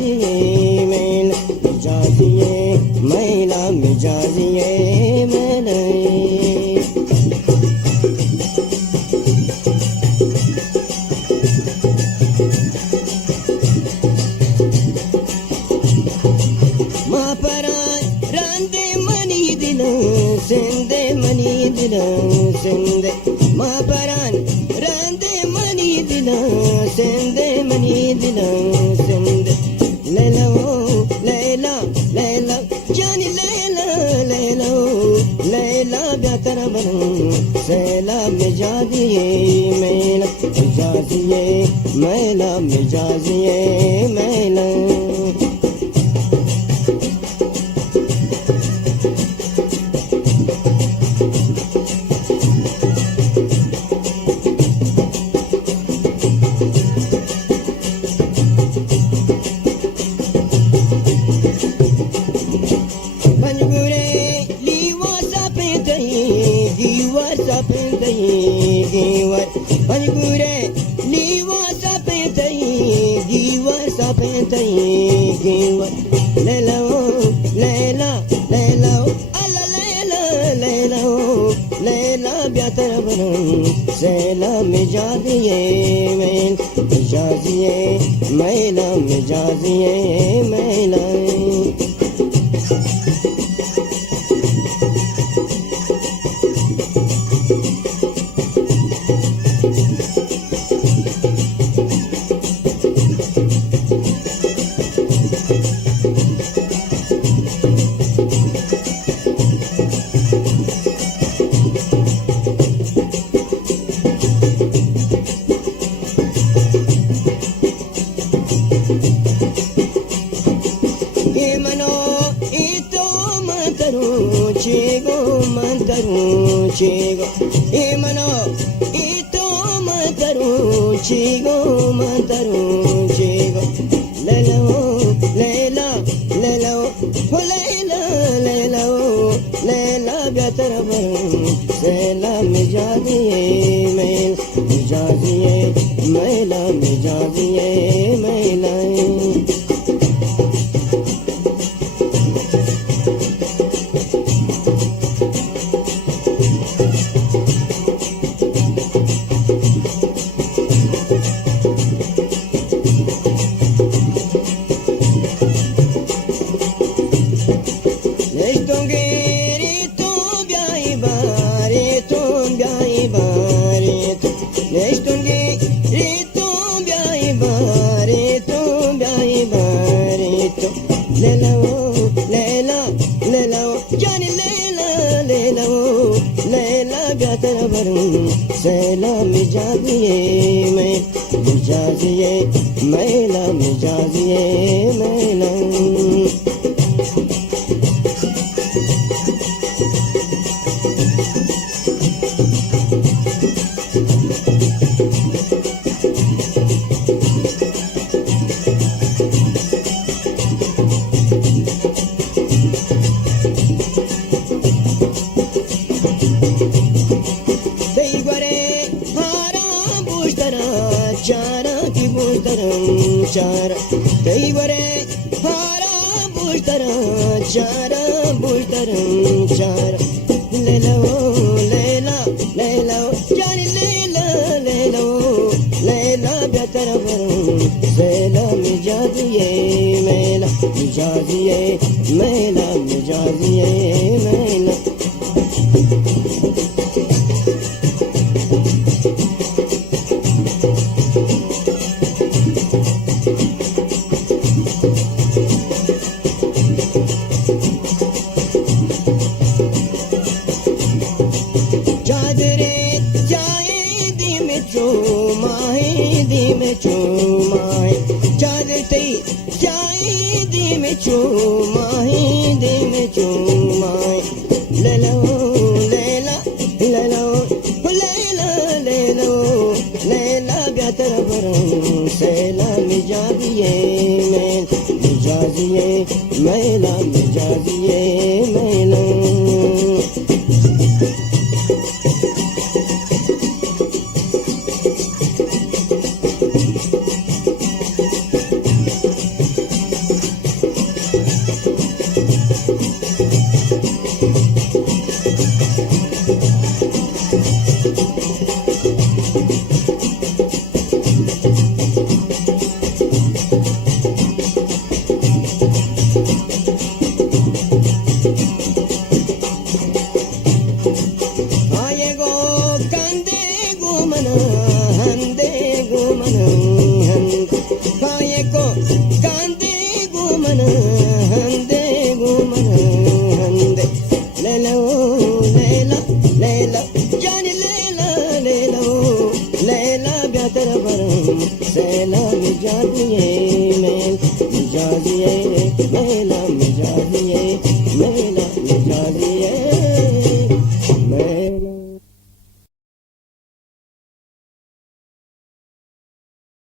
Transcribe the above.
मिजाजिए मैला मिजाजिए मैला मिजाजिए मैला Sende mani dila sende ma paran rande mani dila sende mani dila sende Leila oh Leila Leila jani Leila Leila oh Leila byatara banu sela mijaziye maila mijaziye maila mijaziye maila Sela mijaziye maila mijaziye maila Chigo, imano, ito mataru, chigo, chigo, lela, lela, lela, lela, lela, lela, byatara baru, sela mijaziye, maila, mijaziye, maila. Sela mijaziye maila mijaziye maila Chara, kei bare hara bujtara, chara bujtara, chara. Leila, Leila, Leila, jani Leila, Leila, Leila byatara baru, sela mijaziye, maila, mijaziye, maila. Maila mijaziye maila घुमन हंदे घुमन हंदे लैला ओ लैला लैला जान लैला लैला ओ लैला बेहतर बरम सैला मिजाजिए मैल मिजाजिए मैला मिजाजिए मैला मिजाजिए